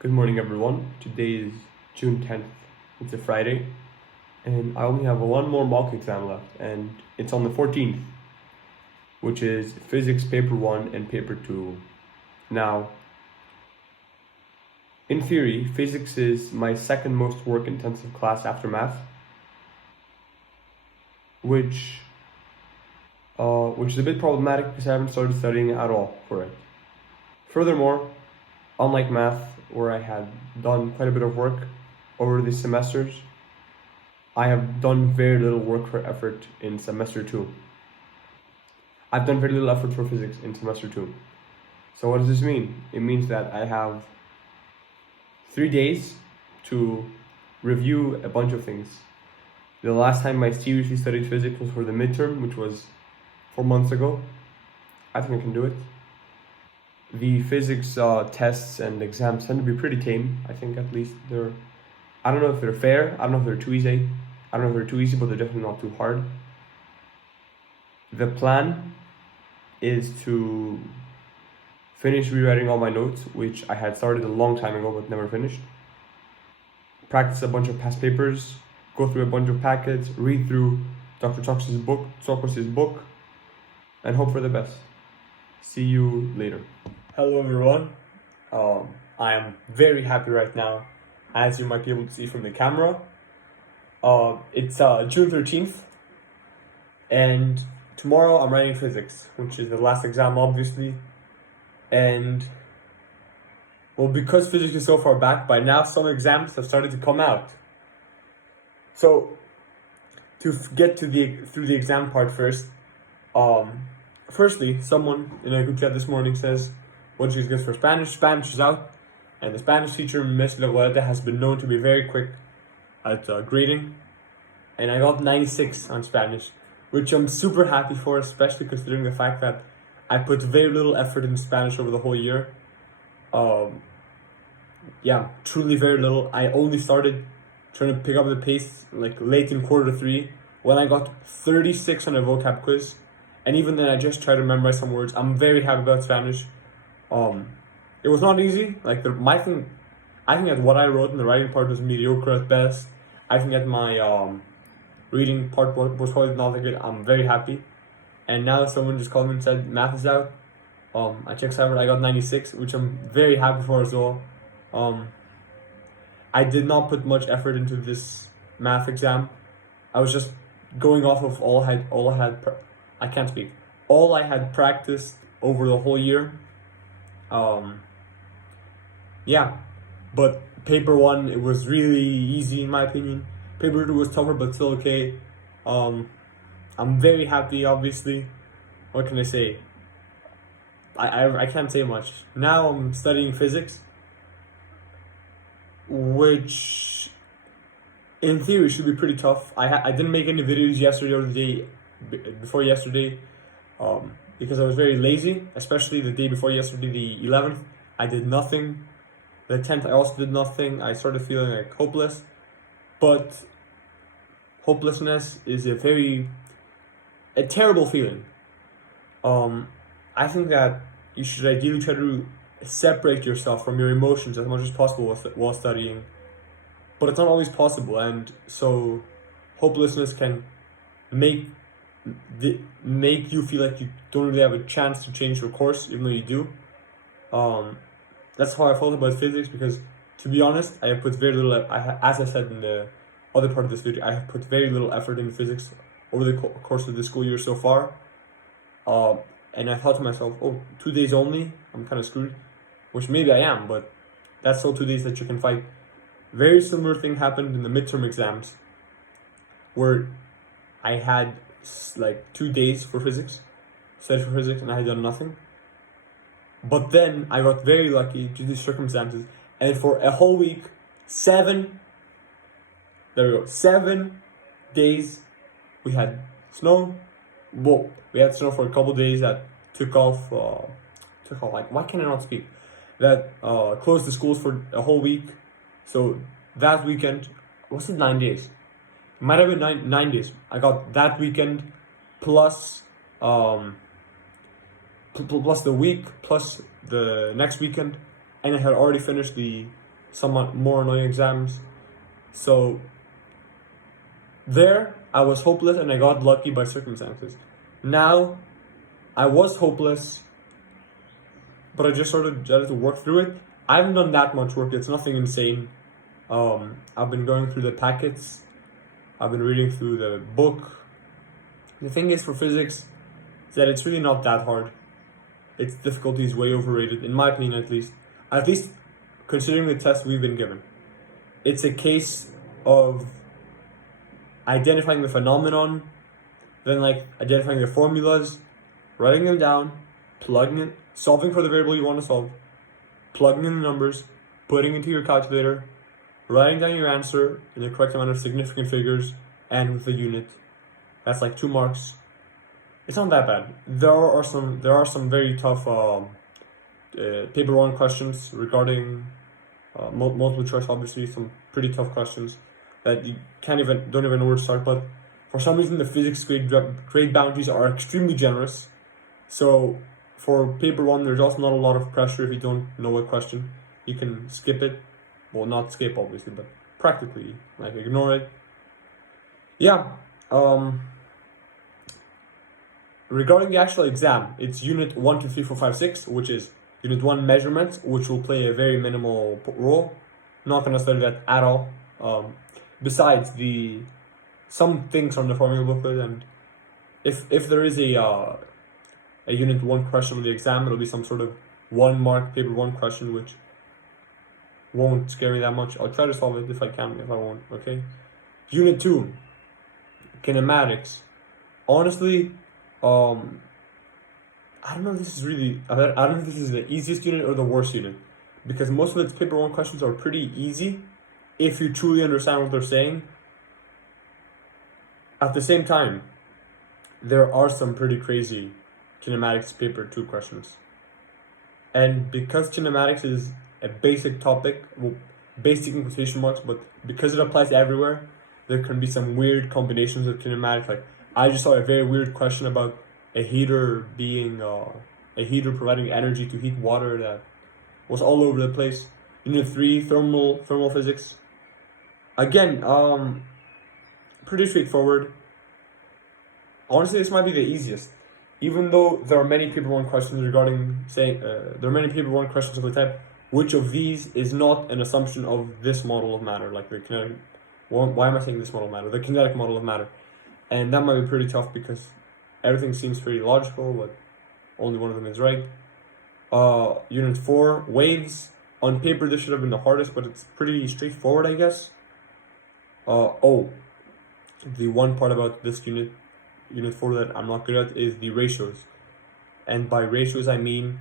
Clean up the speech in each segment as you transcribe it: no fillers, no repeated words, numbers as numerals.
Good morning, everyone. Today is June 10th. It's a Friday, and I only have one more mock exam left, and it's on the 14th, which is Physics Paper 1 and Paper 2. Now, in theory, physics is my second most work-intensive class after math, which is a bit problematic because I haven't started studying at all for it. Furthermore, unlike math, where I had done quite a bit of work over the semesters, I have done very little work for effort in semester 2. I've done very little effort for physics in semester 2. So what does this mean? It means that I have 3 days to review a bunch of things. The last time I seriously studied physics was for the midterm, which was 4 months ago. I think I can do it. The physics tests and exams tend to be pretty tame. I think at least I don't know if they're fair. I don't know if they're too easy. I don't know if they're too easy, but they're definitely not too hard. The plan is to finish rewriting all my notes, which I had started a long time ago but never finished. Practice a bunch of past papers, go through a bunch of packets, read through Dr. Tsokos's book, and hope for the best. See you later. Hello everyone. I am very happy right now, as you might be able to see from the camera. It's June 13th, and tomorrow I'm writing physics, which is the last exam, obviously. And, well, because physics is so far back, by now some exams have started to come out. So, to get through the exam part first, firstly, someone in a group chat this morning says, what did you get for Spanish? Spanish is out, and the Spanish teacher, Miss Leguareta, has been known to be very quick at grading, and I got 96 on Spanish, which I'm super happy for, especially considering the fact that I put very little effort into Spanish over the whole year. Yeah, truly very little. I only started trying to pick up the pace like late in quarter 3 when I got 36 on a vocab quiz, and even then I just tried to memorize some words. I'm very happy about Spanish. It was not easy. Like I think that what I wrote in the writing part was mediocre at best. I think that my reading part was probably not that good. I'm very happy. And now someone just called me and said math is out. I checked Cyber, I got 96, which I'm very happy for as well. I did not put much effort into this math exam. I was just going off of all I had practiced over the whole year. Yeah, but paper 1, it was really easy in my opinion. Paper 2 was tougher, but still okay. I'm very happy, obviously. What can I say? I can't say much. Now I'm studying physics, which in theory should be pretty tough. I didn't make any videos yesterday or the day before yesterday, because I was very lazy, especially the day before yesterday, the 11th. I did nothing. The 10th, I also did nothing. I started feeling like hopeless, but hopelessness is a terrible feeling. I think that you should ideally try to separate yourself from your emotions as much as possible while studying, but it's not always possible, and so hopelessness can make you feel like you don't really have a chance to change your course, even though you do. That's how I felt about physics, because to be honest, I have put very little, as I said in the other part of this video, I have put very little effort into physics over the course of the school year so far. And I thought to myself, 2 days only, I'm kind of screwed, which maybe I am, but that's still 2 days that you can fight. Very similar thing happened in the midterm exams, where I had like 2 days for physics, studied for physics, and I had done nothing. But then I got very lucky due to circumstances, and for a whole week, 7 days, we had snow. Well, we had snow for a couple days that took off, like, why can I not speak? That closed the schools for a whole week. So that weekend, was it 9 days? It might have been 9 days. I got that weekend plus plus the week plus the next weekend, and I had already finished the somewhat more annoying exams. So there, I was hopeless and I got lucky by circumstances. Now, I was hopeless, but I just sort of decided to work through it. I haven't done that much work. It's nothing insane. I've been going through the packets. I've been reading through the book. The thing is for physics is that it's really not that hard. Its difficulty is way overrated, in my opinion at least. At least considering the test we've been given. It's a case of identifying the phenomenon, then like identifying the formulas, writing them down, plugging it, solving for the variable you want to solve, plugging in the numbers, putting into your calculator, writing down your answer in the correct amount of significant figures and with the unit. That's like 2 marks. It's not that bad. There are some very tough paper 1 questions regarding multiple choice. Obviously, some pretty tough questions that you don't even know where to start. But for some reason, the physics grade boundaries are extremely generous. So for paper 1, there's also not a lot of pressure if you don't know a question. You can skip it. Well, not skip obviously, but practically like ignore it. Yeah. Regarding the actual exam, it's unit 1, 2, 3, 4, 5, 6, which is unit 1 measurements, which will play a very minimal role. Not gonna study that at all. Besides some things from the formula booklet, and if there is a unit 1 question on the exam, it'll be some sort of 1 mark paper 1 question, which won't scare me that much. I'll try to solve it if I can, if I won't, okay? Unit 2, kinematics. Honestly, I don't know if this is really, I don't know if this is the easiest unit or the worst unit, because most of its paper 1 questions are pretty easy if you truly understand what they're saying. At the same time, there are some pretty crazy kinematics paper 2 questions. And because kinematics is a basic topic, well, basic in quotation marks, but because it applies everywhere, there can be some weird combinations of kinematics. Like, I just saw a very weird question about a heater providing energy to heat water that was all over the place. Unit 3, thermal physics. Again, pretty straightforward. Honestly, this might be the easiest. Even though there are many paper 1 questions regarding saying, there are many paper 1 questions of the type, which of these is not an assumption of this model of matter, like the kinetic, why am I saying this model of matter? The kinetic model of matter. And that might be pretty tough because everything seems pretty logical, but only one of them is right. Unit 4, waves. On paper, this should have been the hardest, but it's pretty straightforward, I guess. The one part about this unit 4 that I'm not good at is the ratios. And by ratios, I mean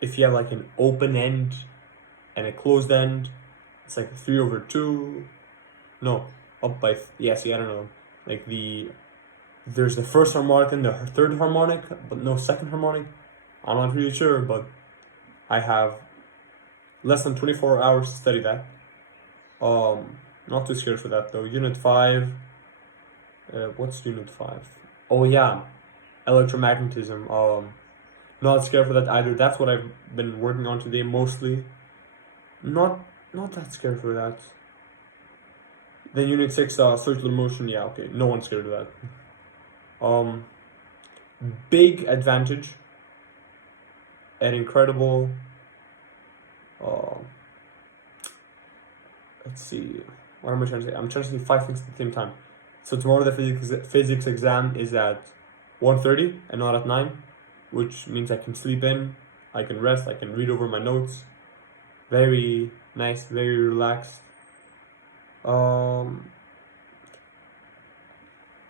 if you have like an open end and a closed end, it's like 3/2. No, up by, I don't know. Like there's the first harmonic and the third harmonic, but no second harmonic. I'm not really sure, but I have less than 24 hours to study that. Not too scared for that though. Unit 5. What's unit 5? Oh yeah, electromagnetism. Not scared for that either. That's what I've been working on today mostly. Not that scared for that. Then unit 6, circular motion. Yeah, okay. No one's scared of that. Big advantage. An incredible. Let's see. What am I trying to say? I'm trying to say 5 things at the same time. So tomorrow the physics exam is at 1:30 and not at 9, which means I can sleep in, I can rest, I can read over my notes. Very nice, very relaxed.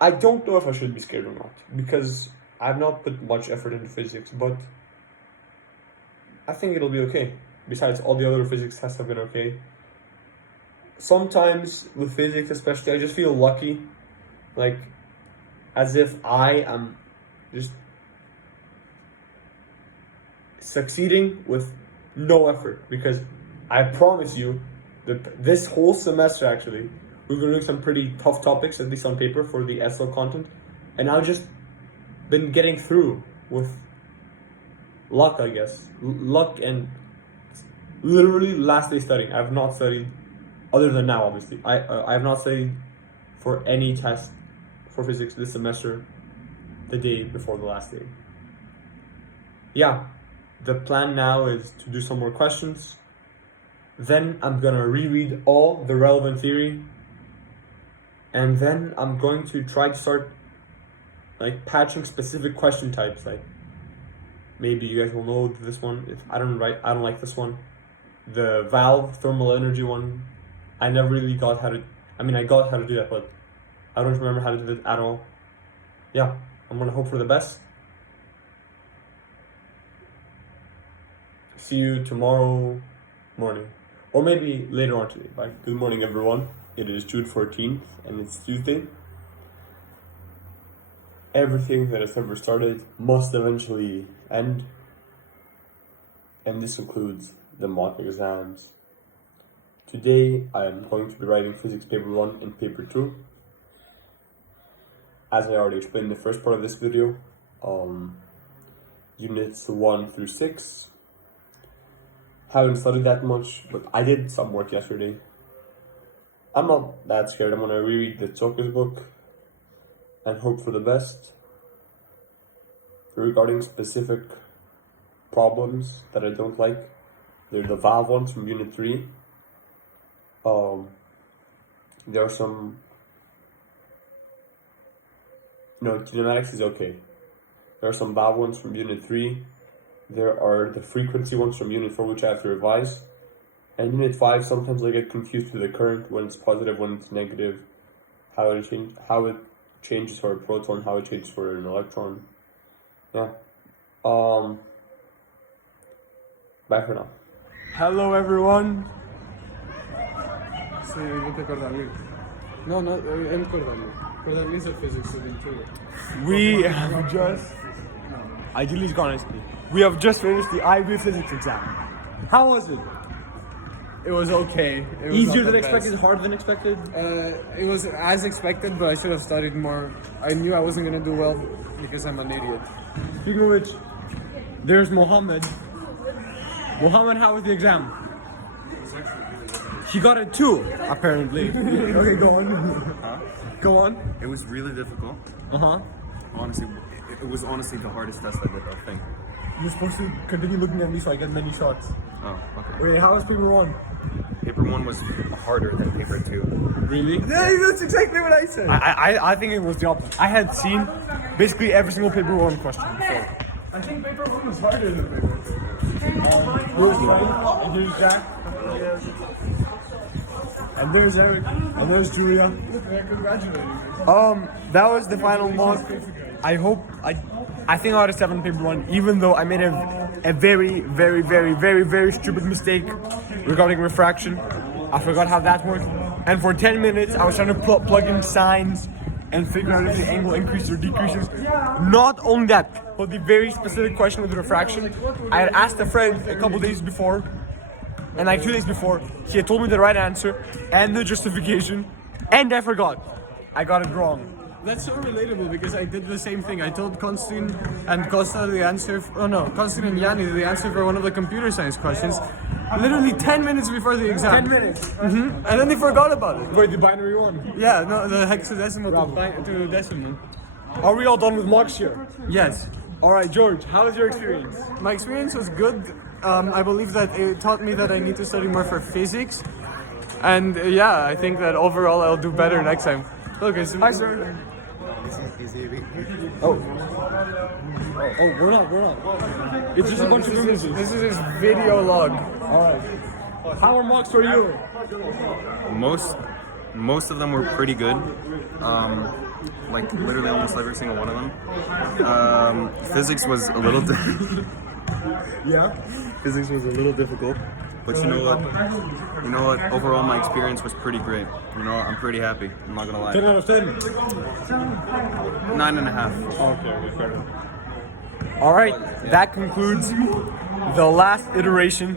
I don't know if I should be scared or not, because I've not put much effort into physics, but I think it'll be okay. Besides, all the other physics tests have been okay. Sometimes with physics especially, I just feel lucky, like as if I am just succeeding with no effort, because I promise you that this whole semester actually we've been doing some pretty tough topics, at least on paper, for the SL content, and I've just been getting through with luck, I guess. Luck and literally last day studying. I have not studied, other than now, obviously. I have not studied for any test for physics this semester the day before the last day. Yeah, the plan now is to do some more questions. Then I'm gonna reread all the relevant theory. And then I'm going to try to start like patching specific question types. Like maybe you guys will know this one. If I don't like this one. The valve thermal energy one. I never really got how to. I mean, I got how to do that, but I don't remember how to do it at all. Yeah, I'm gonna hope for the best. See you tomorrow morning, or maybe later on today. Bye. Good morning, everyone. It is June 14th, and it's Tuesday. Everything that has ever started must eventually end, and this includes the mock exams. Today, I am going to be writing Physics Paper 1 and Paper 2. As I already explained in the first part of this video, Units 1 through 6. Haven't studied that much, but I did some work yesterday. I'm not that scared. I'm gonna reread the Tokyo's book and hope for the best. Regarding specific problems that I don't like, they're the valve ones from Unit 3. There are some, kinematics is okay. There are some valve ones from Unit 3. There are the frequency ones from Unit 4, which I have to revise. And Unit 5, sometimes I get confused with the current, when it's positive, when it's negative, how it changes for a proton, how it changes for an electron. Yeah. Bye for now. Hello, everyone. Sí, vete con David. No, él con David. Con David is a physics student too. We have just... Ideally, honestly. We have just finished the IB physics exam. How was it? It was okay. It was Easier than expected, harder than expected? It was as expected, but I should have studied more. I knew I wasn't gonna do well because I'm an idiot. Speaking of which, there's Mohammed. Mohammed, how was the exam? He got a 2, apparently. Okay, go on. Huh? Go on. It was really difficult. Honestly, it was honestly the hardest test I did, I think. You're supposed to continue looking at me so I get many shots. Oh, okay. Wait, how was paper 1? Paper 1 was harder than paper 2. Really? Yeah, that's exactly what I said. I think it was the opposite. I had seen basically every single paper 1 question before. I think paper 1 was harder than paper 2. Here's Ryan, and here's Jack. And there's Eric, and there's Julia. Congratulations. That was the final mock. I think I had a 7 paper 1, even though I made a very, very, very, very, very stupid mistake regarding refraction. I forgot how that worked. And for 10 minutes, I was trying to plug in signs and figure out if the angle increases or decreases. Not only that, but the very specific question with refraction, I had asked a friend a couple days before, and like 2 days before, he had told me the right answer and the justification, and I forgot. I got it wrong. That's so relatable because I did the same thing. I told Konstantin and Costa the answer. Konstantin and Yanni the answer for one of the computer science questions. Literally 10 minutes before the exam. 10 minutes? Mm-hmm. And then they forgot about it. Wait, the binary one? Yeah, no, the hexadecimal to decimal. Are we all done with mocks here? Yes. Alright, George, how was your experience? My experience was good. I believe that it taught me that I need to study more for physics. And yeah, I think that overall I'll do better next time. Look, Hi, sir. Oh, we're not. It's just a bunch of images. This is his video log. Alright. How are mocks for you? Most of them were pretty good. Like literally almost every single one of them. Physics was a little Yeah? Physics was a little difficult. But you know what? Overall, my experience was pretty great. I'm pretty happy. I'm not gonna lie. 10 out of 10. 9.5. Okay, fair enough. Alright, that concludes the last iteration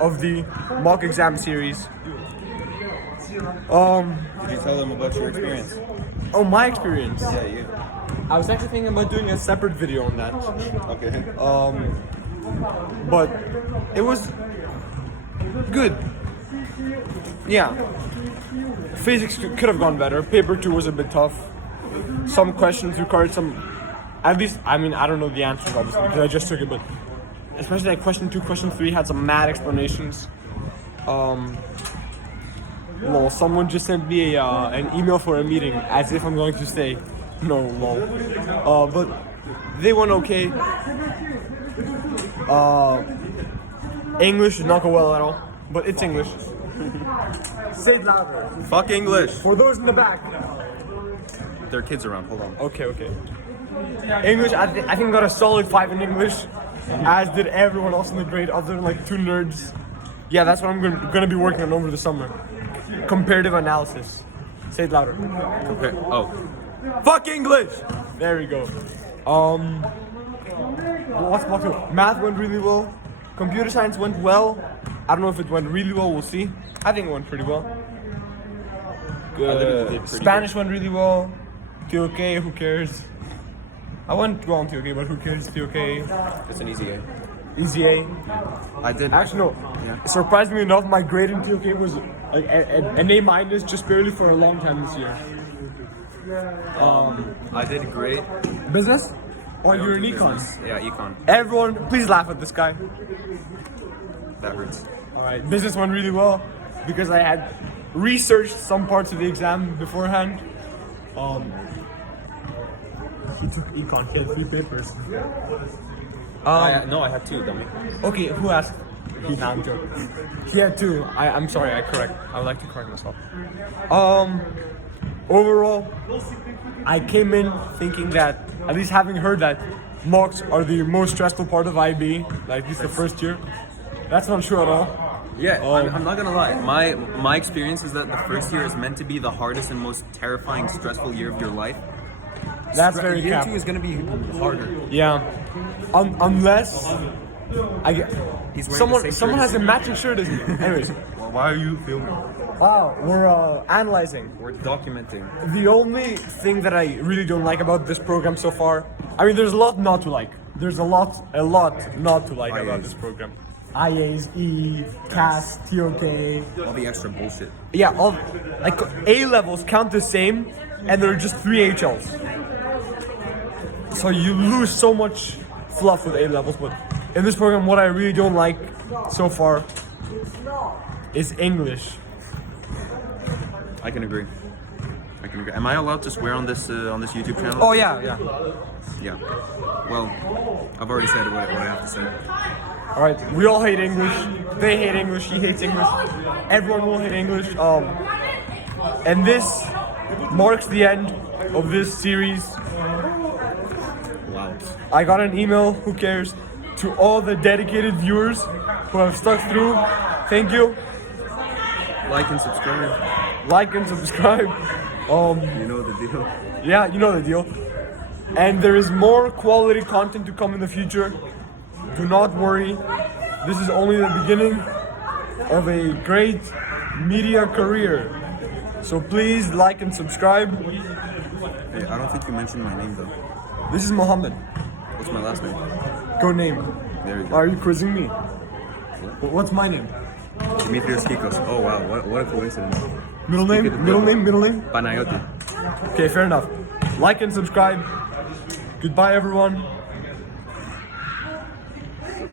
of the mock exam series. Did you tell them about your experience? Oh, my experience? Yeah, you. I was actually thinking about doing a separate video on that. Okay. But it was Good. Yeah. Physics could have gone better. Paper 2 was a bit tough. Some questions required some. At least, I mean, I don't know the answers obviously because I just took it, but especially like question 2, question 3 had some mad explanations. Lol, someone just sent me an email for a meeting as if I'm going to stay. No, lol. But they went okay. English did not go well at all, but it's English. Say it louder. Fuck English. For those in the back. There are kids around. Hold on. Okay. English, I think got a solid 5 in English, as did everyone else in the grade other than like 2 nerds. Yeah, that's what I'm gonna be working on over the summer. Comparative analysis. Say it louder. Okay. Oh. Fuck English! There we go. What's block 2? Math went really well. Computer science went well. I don't know if it went really well, we'll see. I think it went pretty well. Spanish went really well. TOK, who cares? I went well on TOK, but who cares? TOK. It's an easy A. Easy A. I did. Actually, no. Yeah. Surprisingly enough, my grade in TOK was like an A minus just barely for a long time this year. I did great. Business? Or I don't you're in do econ? business. Yeah, econ. Everyone, please laugh at this guy. That hurts. Alright, business went really well because I had researched some parts of the exam beforehand. He took econ, he had 3 papers. No, I had 2, dummy. Okay, who asked? Nah, I'm joking. He had 2. I'm sorry, I would like to correct myself. Overall, I came in thinking that, at least having heard that mocks are the most stressful part of IB, like at least the first year. That's not true at all. Yeah, I'm not gonna lie. My experience is that the first year is meant to be the hardest and most terrifying, stressful year of your life. That's very Year cap. 2 is gonna be harder. Yeah. Unless I get He's wearing the same someone shirt has a matching shirt as me. Anyways. Well, why are you filming? Wow, we're analyzing. We're documenting. The only thing that I really don't like about this program so far, I mean, there's a lot not to like. There's a lot not to like about IAs. this program. IAs, E, CAS, TOK. All the extra bullshit. Yeah, all like A levels count the same, and there are just 3 HLs. So you lose so much fluff with A levels. But in this program, what I really don't like so far is English. I can agree. Am I allowed to swear on this YouTube channel? Oh yeah. Yeah. Well, I've already said what I have to say. All right, we all hate English. They hate English. He hates English. Everyone will hate English. And this marks the end of this series. Wow. I got an email. Who cares? To all the dedicated viewers who have stuck through, thank you. Like and subscribe. Like and subscribe. You know the deal. Yeah, you know the deal. And there is more quality content to come in the future. Do not worry. This is only the beginning of a great media career. So please like and subscribe. Hey, I don't think you mentioned my name though. This is Mohammed. What's my last name? Go name. There you go. Are you quizzing me? What's my name? Dimitrios Kikos. Oh wow, what a coincidence. Middle name? Middle name? Panayoti. Okay, fair enough. Like and subscribe. Goodbye, everyone.